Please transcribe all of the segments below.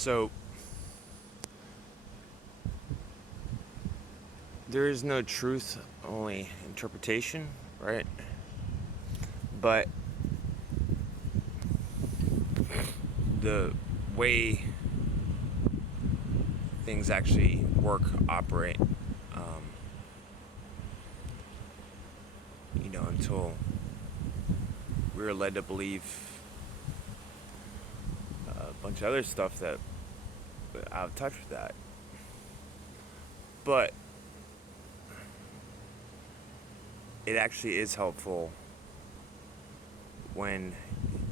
So, there is no truth, only interpretation, right? But the way things actually work, operate, until we were led to believe a bunch of other stuff that out of touch with that. But it actually is helpful when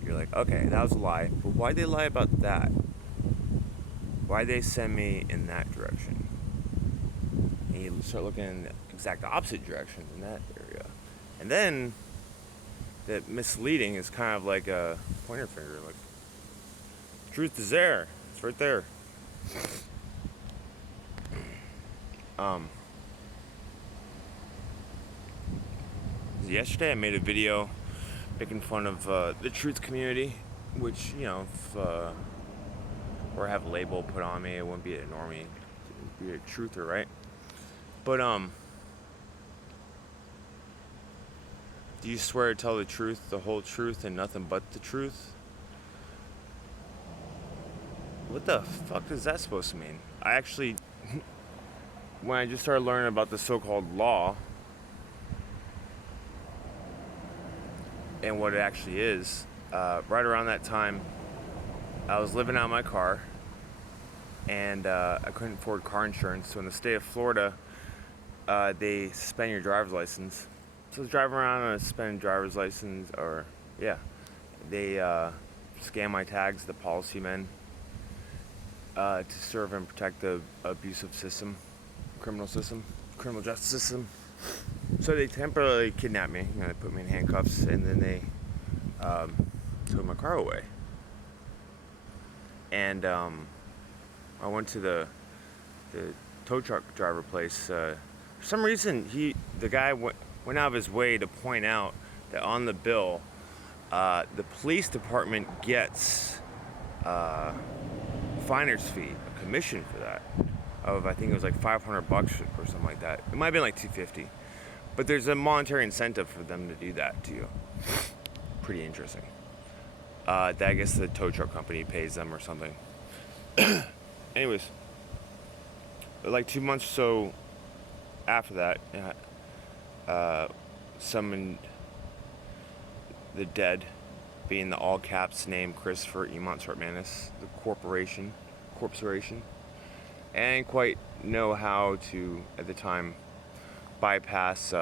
you're like, okay, that was a lie, but why'd they lie about that? Why'd they send me in that direction? And you start looking in the exact opposite direction in that area. And then that misleading is kind of like a pointer finger, like, truth is there. It's right there. Yesterday I made a video making fun of the truth community, which, if or have a label put on me, it wouldn't be a normie, it'd be a truther, right? But do you swear to tell the truth, the whole truth, and nothing but the truth? What the fuck is that supposed to mean? I actually, when I just started learning about the so-called law and what it actually is, right around that time, I was living out of my car, and I couldn't afford car insurance. So in the state of Florida, they suspend your driver's license. So I was driving around on a suspended driver's license, they scan my tags, the policy men, to serve and protect the abusive system, criminal justice system. So they temporarily kidnapped me. They put me in handcuffs, and then they took my car away. And I went to the tow truck driver place. For some reason, the guy went out of his way to point out that on the bill, the police department gets finder's fee, a commission for that, of I think it was like $500 or something like that. It might have been like $250, but there's a monetary incentive for them to do that to you. Pretty interesting. That I guess the tow truck company pays them or something. Anyways, like 2 months or so after that, summoned the dead, being the all caps name Christopher E. Montserrat-Manis, the corporation, and quite know how to, at the time, bypass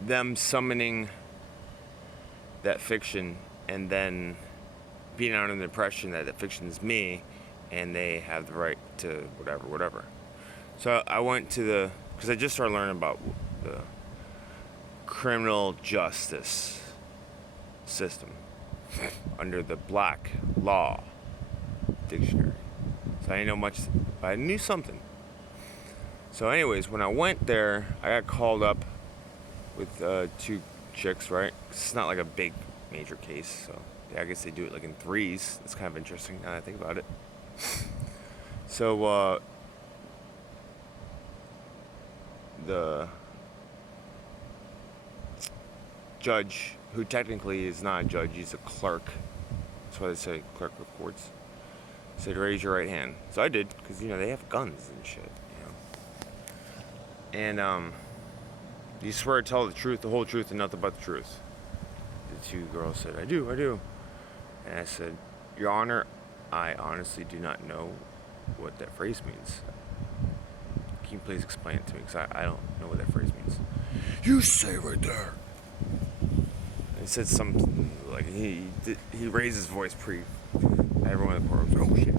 them summoning that fiction and then being under the impression that the fiction is me and they have the right to whatever. So I went to because I just started learning about the criminal justice system under the Black Law Dictionary. So I didn't know much, but I knew something. So anyways, when I went there, I got called up with 2 chicks, right? It's not like a big major case, so I guess they do it like in threes. It's kind of interesting now that I think about it. So the judge, who technically is not a judge, he's a clerk, that's why they say clerk of courts, said raise your right hand. So I did, because they have guns and shit, and you swear to tell the truth, the whole truth, and nothing but the truth? The 2 girls said, I do. And I said, Your Honor, I honestly do not know what that phrase means. Can you please explain it to me? Because I don't know what that phrase means. You say right there. And he said something like, he raised his voice everyone in the court was like, oh shit.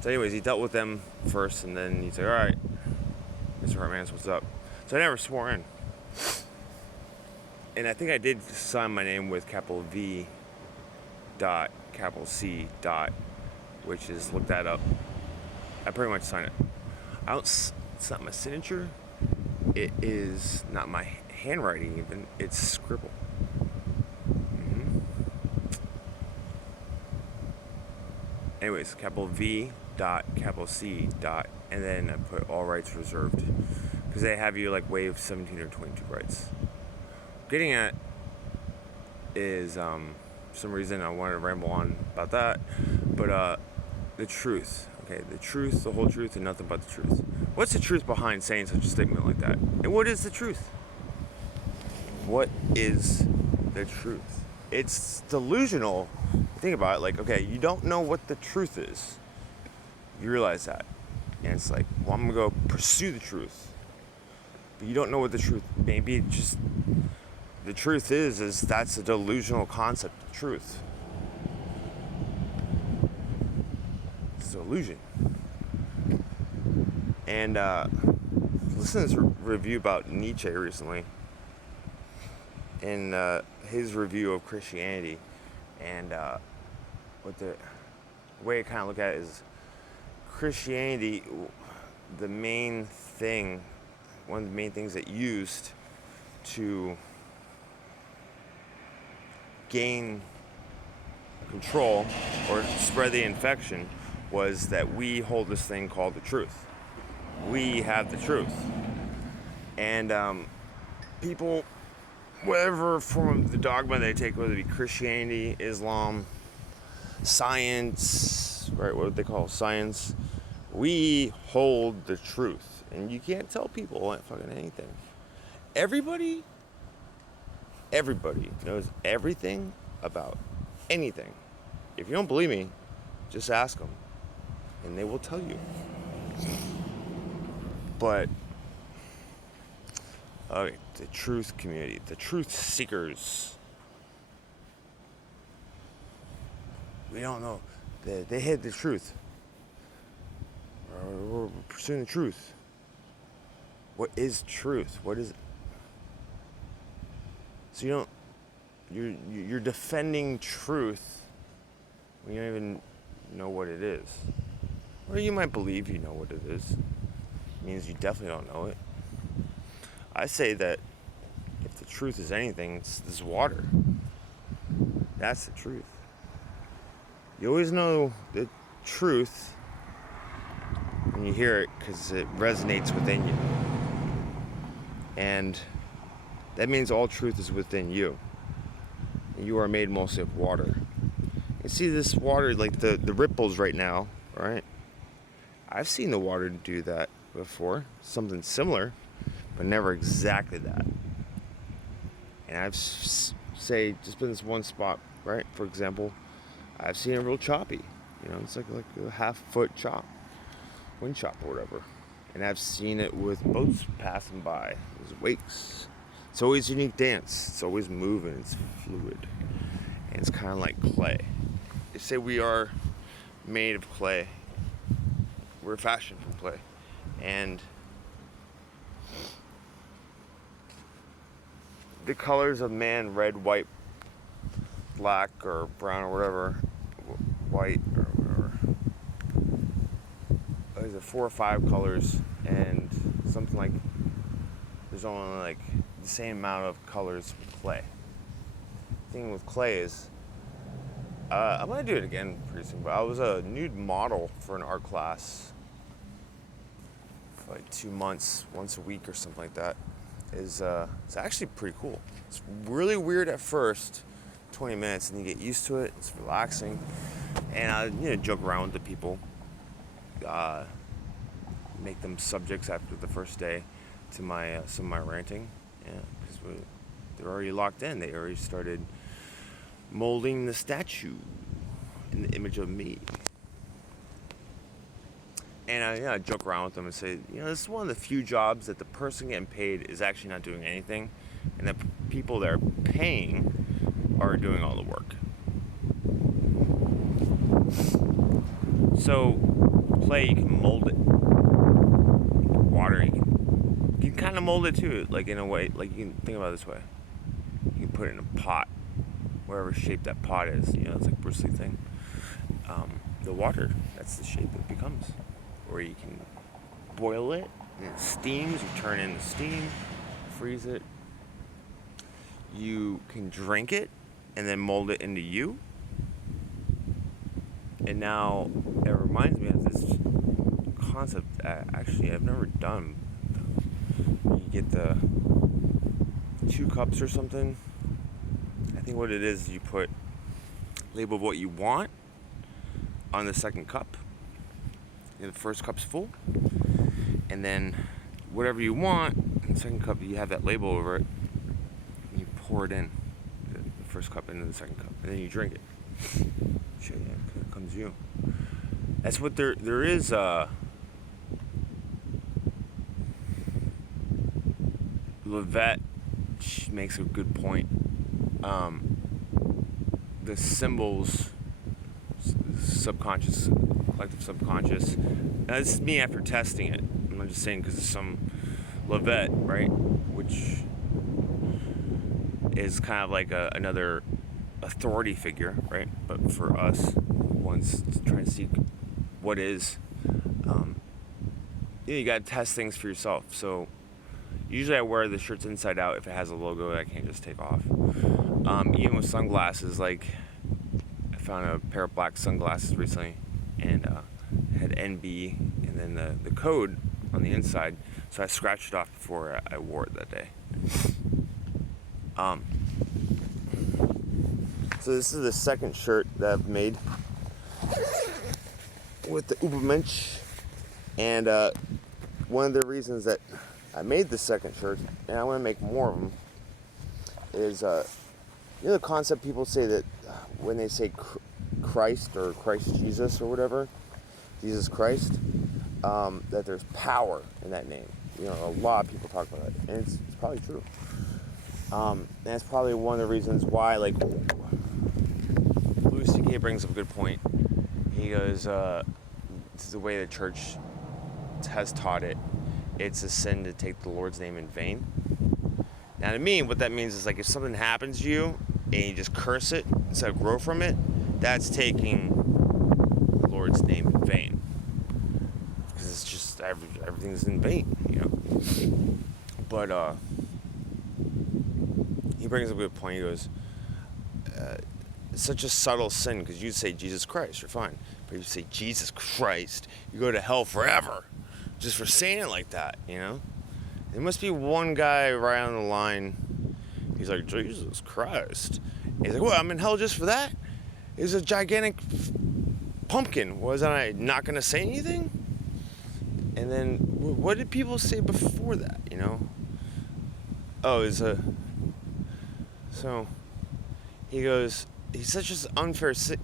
So anyways, he dealt with them first, and then he said, all right, Mr. Hartmanis, what's up? So I never swore in. And I think I did sign my name with capital V dot, capital C dot, which is, look that up. I pretty much signed it. It's not my signature. It is not my handwriting even. It's scribble. Anyways, capital V dot capital C dot, and then I put all rights reserved, because they have you like waive 17 or 22 rights. Getting at is for some reason I wanted to ramble on about that, but the truth. Okay, the truth, the whole truth, and nothing but the truth. What's the truth behind saying such a statement like that? And what is the truth? What is the truth? It's delusional. Think about it, like, okay, you don't know what the truth is. You realize that. And it's like, well, I'm gonna go pursue the truth. But you don't know what the truth, maybe it just, the truth is that's a delusional concept of truth. It's an illusion. And listen to this review about Nietzsche recently, in his review of Christianity, and what the way I kind of look at it is Christianity, the main thing, one of the main things it used to gain control or spread the infection was that we hold this thing called the truth. We have the truth. And people, whatever form of the dogma they take, whether it be Christianity, Islam, science, right, what they call science, we hold the truth. And you can't tell people fucking anything. Everybody knows everything about anything. If you don't believe me, just ask them, and they will tell you. But okay, the truth community, the truth seekers, we don't know. They hid the truth. We're pursuing the truth. What is truth? What is it? So you're defending truth when you don't even know what it is. Or you might believe you know what it is. It means you definitely don't know it. I say that if the truth is anything, it's this water. That's the truth. You always know the truth when you hear it because it resonates within you. And that means all truth is within you. You are made mostly of water. You see this water, like the ripples right now, right? I've seen the water do that before, something similar, but never exactly that. And I've, say, just been this one spot, right? For example, I've seen it real choppy. You know, it's like a half-foot chop, wind chop or whatever. And I've seen it with boats passing by. There's wakes. It's always a unique dance. It's always moving. It's fluid. And it's kind of like clay. They say we are made of clay. We're fashioned from clay. And the colors of man, red, white, black, or brown, or whatever, white, or whatever. There's 4 or 5 colors, and something like there's only like the same amount of colors with clay. The thing with clay is, I'm gonna do it again pretty soon, but I was a nude model for an art class for like 2 months, once a week or something like that. It's actually pretty cool. It's really weird at first, 20 minutes, and you get used to it. It's relaxing, and I joke around with the people, make them subjects after the first day to my some of my ranting, because they're already locked in. They already started molding the statue in the image of me. And I joke around with them and say, this is one of the few jobs that the person getting paid is actually not doing anything, and the people that are paying are doing all the work. So, clay, you can mold it. Water, you can kind of mold it too, like in a way, like you can think about it this way. You can put it in a pot, whatever shape that pot is, it's like Bruce Lee thing. The water, that's the shape it becomes. Or you can boil it, and it steams, you turn it into steam, freeze it. You can drink it, and then mold it into you. And And now it reminds me of this concept actually I've never done. You get the 2 cups or something. I think what it is you put label what you want on the second cup. The first cup's full, and then whatever you want in the second cup, you have that label over it, and you pour it in the first cup into the second cup, and then you drink it. Shit, yeah, here comes you. That's what there is. Levette makes a good point. The symbols, subconscious, collective subconscious. Now, this is me after testing it. I'm not just saying because of some Levette, right? Which is kind of like another authority figure, right? But for us, ones trying to seek what is, you gotta test things for yourself. So usually I wear the shirts inside out if it has a logo that I can't just take off. Even with sunglasses, like I found a pair of black sunglasses recently, and had NB and then the code on the inside, so I scratched it off before I wore it that day. So this is the second shirt that I've made with the Ubermensch, and one of the reasons that I made the second shirt, and I want to make more of them, is the concept people say that when they say Christ or Christ Jesus or whatever, Jesus Christ, that there's power in that name. A lot of people talk about it, and it's probably true. And that's probably one of the reasons why, like, Louis C.K. brings up a good point. He goes, this is the way the church has taught it. It's a sin to take the Lord's name in vain. Now, to me, what that means is, like, if something happens to you and you just curse it instead of grow from it, that's taking the Lord's name in vain. Because it's just, everything's in vain, But, he brings up a good point. He goes, it's such a subtle sin, because you say Jesus Christ, you're fine. But if you say Jesus Christ, you go to hell forever just for saying it like that, There must be one guy right on the line. He's like, Jesus Christ. And he's like, well, I'm in hell just for that? It was a gigantic pumpkin. Was I not going to say anything? And then, what did people say before that, Oh, So, he goes, he's such an unfair sin,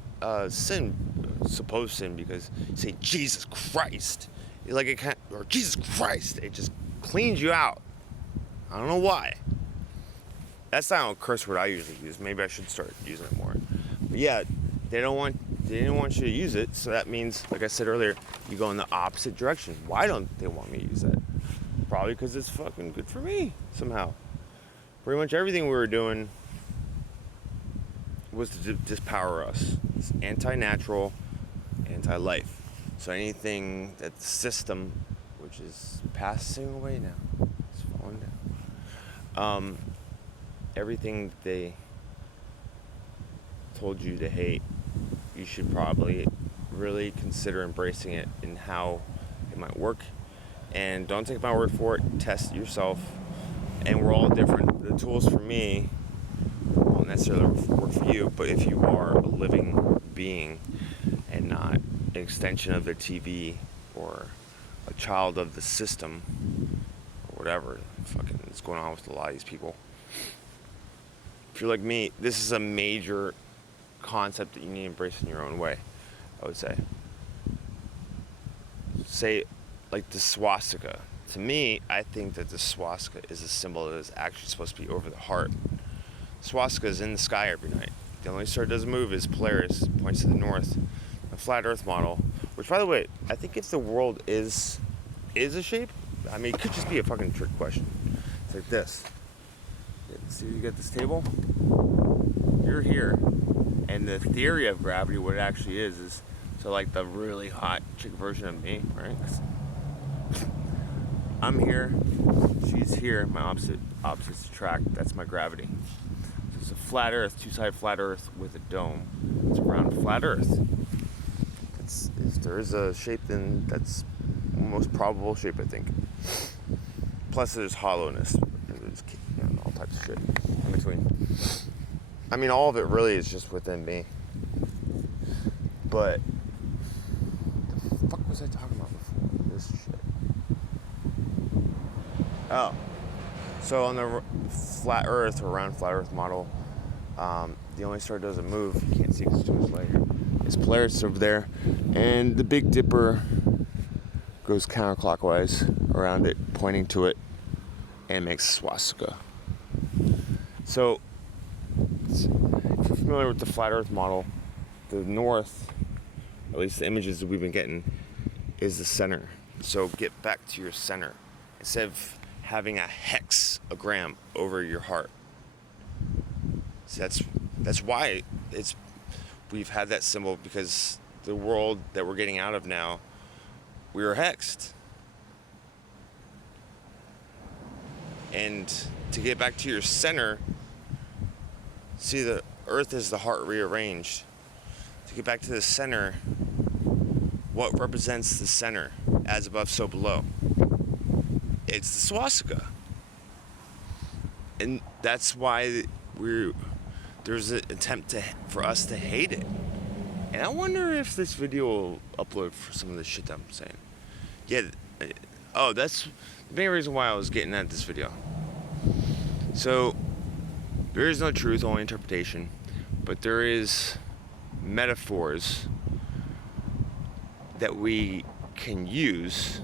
supposed sin, because you say Jesus Christ. Like it can't, or Jesus Christ, it just cleans you out. I don't know why. That's not a curse word I usually use. Maybe I should start using it more. But yeah, they didn't want you to use it, so that means, like I said earlier, you go in the opposite direction. Why don't they want me to use that? Probably because it's fucking good for me somehow. Pretty much everything we were doing was to dispower us. It's anti-natural, anti-life. So anything that the system, which is passing away now, it's falling down. Everything they told you to hate, you should probably really consider embracing it in how it might work. And don't take my word for it. Test it yourself. And we're all different. The tools for me won't necessarily work for you, but if you are a living being and not an extension of the TV or a child of the system or whatever fucking is going on with a lot of these people, if you're like me, this is a major concept that you need to embrace in your own way, I would say. Say, like the swastika. To me, I think that the swastika is a symbol that is actually supposed to be over the heart. Swastika is in the sky every night. The only star that doesn't move is Polaris, points to the north. A flat Earth model, which, by the way, I think if the world is a shape, I mean, it could just be a fucking trick question. It's like this. See, you got this table. You're here, and the theory of gravity, what it actually is so like the really hot chick version of me, right? I'm here, she's here, my opposites attract. That's my gravity. So it's a flat Earth, two-sided flat Earth with a dome. It's a round flat Earth. if there is a shape, then that's the most probable shape, I think. Plus, there's hollowness. There's all types of shit in between. I mean, all of it really is just within me. But the fuck was I talking about before? This shit. Oh. So on the flat Earth or round flat Earth model, the only star that doesn't move, you can't see because it's too much light here, is Polaris over there. And the Big Dipper goes counterclockwise around it, pointing to it, and makes a swastika. So, if you're familiar with the flat Earth model, the north, at least the images that we've been getting, is the center. So get back to your center. Instead of having a hexagram over your heart. So that's why we've had that symbol, because the world that we're getting out of now, we were hexed. And to get back to your center, see, the earth is the heart rearranged. To get back to the center, what represents the center? As above, so below. It's the swastika. And that's why there's an attempt for us to hate it. And I wonder if this video will upload for some of the shit that I'm saying. Yeah. Oh, that's the main reason why I was getting at this video. So, there is no truth, only interpretation. But there is metaphors that we can use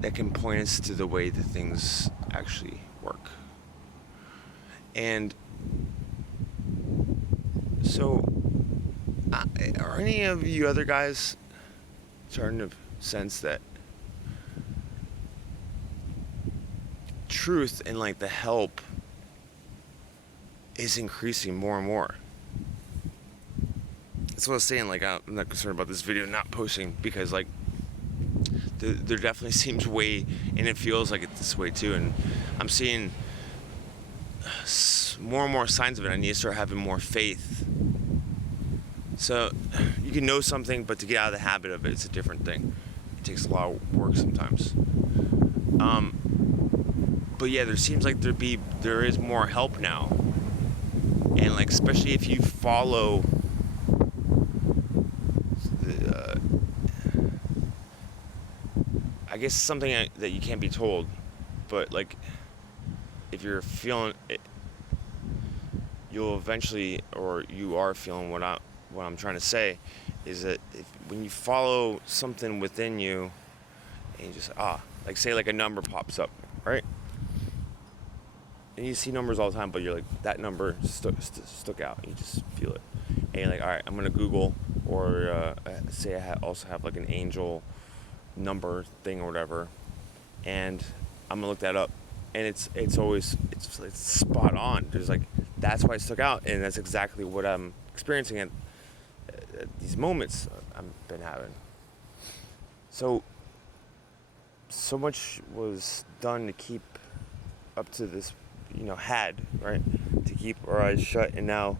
that can point us to the way that things actually work. And so, are any of you other guys starting to sense that truth and like the help is increasing more and more? That's what I was saying. Like, I'm not concerned about this video not posting, because like there definitely seems way, and it feels like it's this way too, and I'm seeing more and more signs of it. I need to start having more faith. So you can know something, but to get out of the habit of it, it's a different thing. It takes a lot of work sometimes. But yeah, there seems like there is more help now, and like especially if you follow I guess something that you can't be told, but like if you're feeling it, you'll eventually, or you are feeling what I'm trying to say, is that when you follow something within you, and you just like say like a number pops up, right? And you see numbers all the time, but you're like, that number stuck out, and you just feel it, and you're like, all right, I'm gonna Google, or say I also have like an angel number thing or whatever, and I'm gonna look that up, and it's spot on. There's like, that's why it stuck out, and that's exactly what I'm experiencing at these moments I've been having. So much was done to keep up to this, right, to keep our eyes shut, and now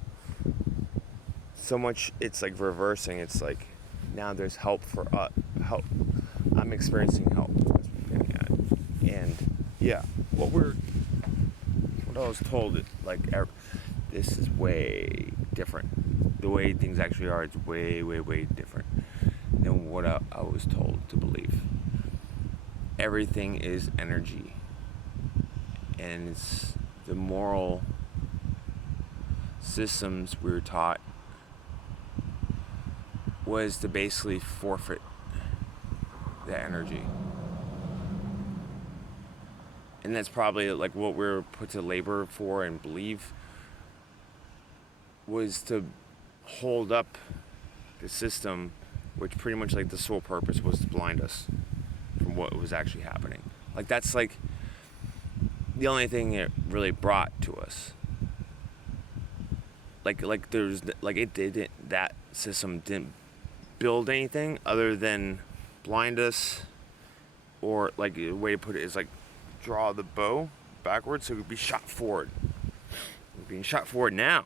so much it's like reversing. It's like now there's help for us. Help. I'm experiencing help. That's what I'm getting at. And yeah, what I was told, this is way different. The way things actually are, it's way, way, way different than what I was told to believe. Everything is energy, and it's the moral systems we were taught was to basically forfeit that energy. And that's probably like what we're put to labor for and believe, was to hold up the system, which pretty much like the sole purpose was to blind us from what was actually happening. Like that's like the only thing it really brought to us. Like there's like it didn't, that system didn't build anything other than blind us, or like a way to put it is like draw the bow backwards so it would be shot forward. We're being shot forward now.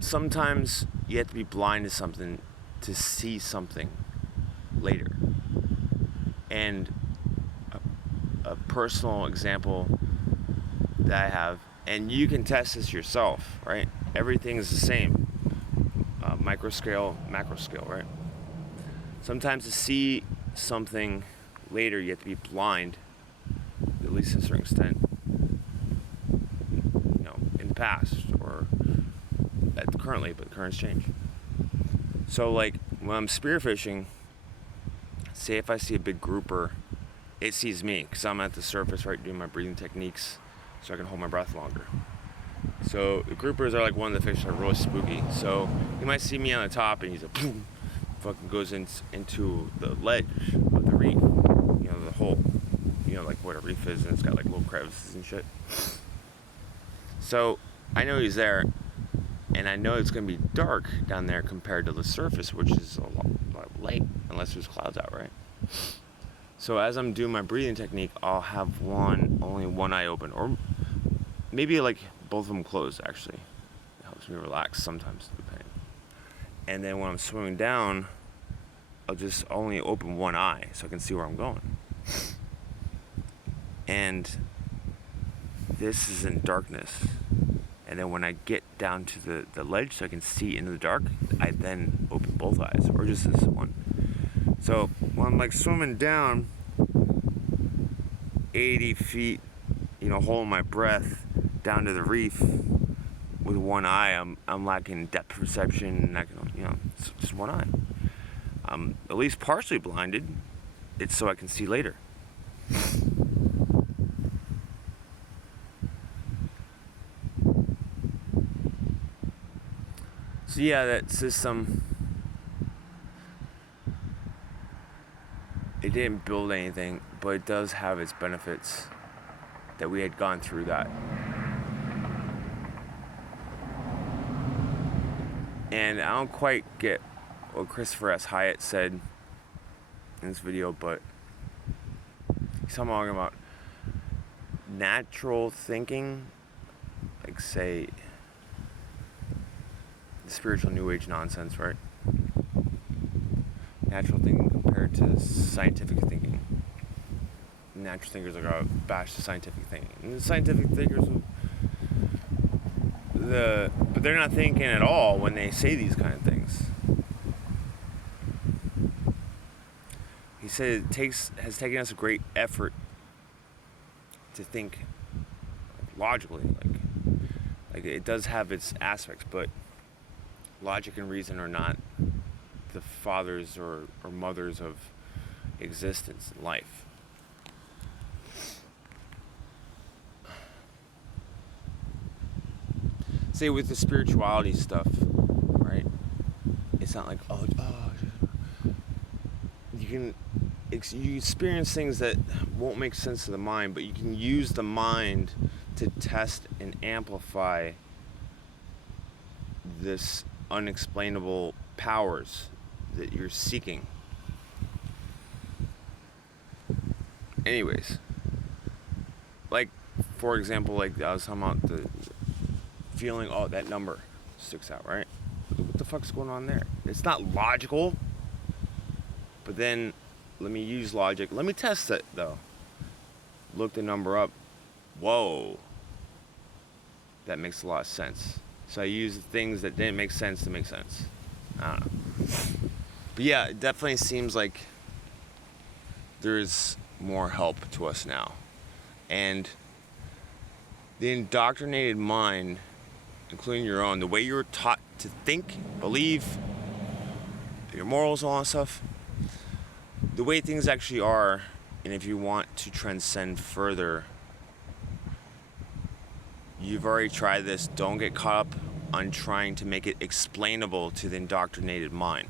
sometimes you have to be blind to something to see something later. And a personal example that I have, and you can test this yourself, right? Everything is the same, micro scale, macro scale, right? Sometimes to see something later, you have to be blind, at least to a certain extent, in the past or currently, but currents change. So like when I'm spearfishing, say if I see a big grouper, it sees me because I'm at the surface, right, doing my breathing techniques so I can hold my breath longer. So the groupers are like one of the fish that are really spooky. So you might see me on the top and he's like, boom, fucking goes into the ledge of the reef, the hole, like what a reef is, and it's got like little crevices and shit. So I know he's there, and I know it's gonna be dark down there compared to the surface, which is a lot light, unless there's clouds out, right? So as I'm doing my breathing technique, I'll have only one eye open, or maybe like both of them closed. Actually, it helps me relax sometimes, depending. And then when I'm swimming down, I'll just only open one eye so I can see where I'm going. And this is in darkness. And then when I get down to the ledge so I can see into the dark, I then open both eyes, or just this one. So when I'm like swimming down 80 feet, holding my breath down to the reef with one eye, I'm lacking depth perception, and I can, it's just one eye. I'm at least partially blinded. It's so I can see later. So yeah, that system, it didn't build anything, but it does have its benefits that we had gone through that. And I don't quite get what Christopher S. Hyatt said in this video, but he's talking about natural thinking, like say the spiritual new age nonsense, right? Natural thinking compared to scientific thinking. Natural thinkers are gonna bash the scientific thinking, and the scientific thinkers but they're not thinking at all when they say these kind of things. He said has taken us a great effort to think logically, like it does have its aspects, but logic and reason are not the fathers or mothers of existence and life. Say with the spirituality stuff, right? It's not like you experience things that won't make sense to the mind, but you can use the mind to test and amplify this unexplainable powers that you're seeking. Anyways, like for example, like I was talking about the feeling, that number sticks out, right? What the fuck's going on there? It's not logical, but then let me use logic. Let me test it though. Look the number up. Whoa, that makes a lot of sense. So I use things that didn't make sense to make sense. I don't know. But yeah, it definitely seems like there's more help to us now. And the indoctrinated mind, including your own, the way you're taught to think, believe, your morals, all that stuff, the way things actually are, and if you want to transcend further, you've already tried this. Don't get caught up on trying to make it explainable to the indoctrinated mind.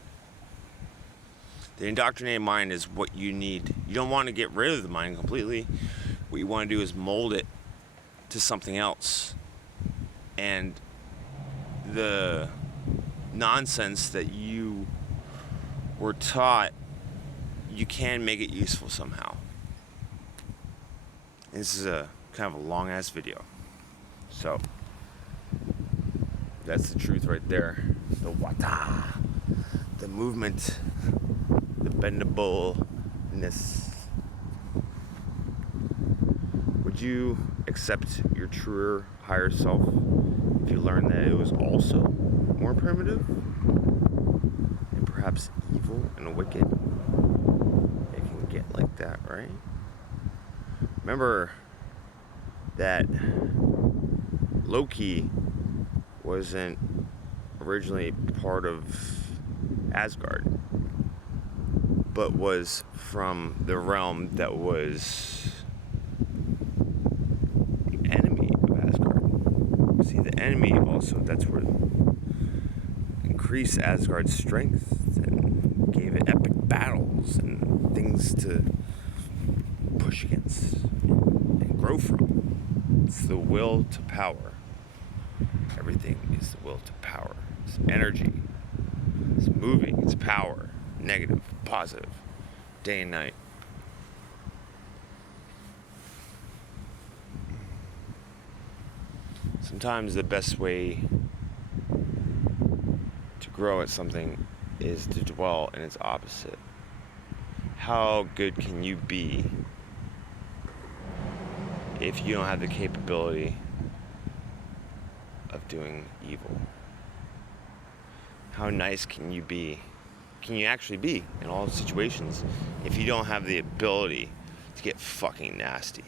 The indoctrinated mind is what you need. You don't want to get rid of the mind completely. What you want to do is mold it to something else. And the nonsense that you were taught, you can make it useful somehow. This is a kind of a long ass video. So That's the truth right there. The wata, the movement, the bendableness. Would you accept your truer higher self if you learned that it was also more primitive and perhaps evil and wicked? It can get like that, right? Remember that Loki wasn't originally part of Asgard, but was from the realm that was the enemy of Asgard. See, the enemy also, that's where increased Asgard's strength and gave it epic battles and things to push against and grow from. It's the will to power. Everything is the will to power. It's energy. It's moving. It's power. Negative, positive, day and night. Sometimes the best way to grow at something is to dwell in its opposite. How good can you be if you don't have the capability of doing evil? How nice can you be? Can you actually be in all situations if you don't have the ability to get fucking nasty?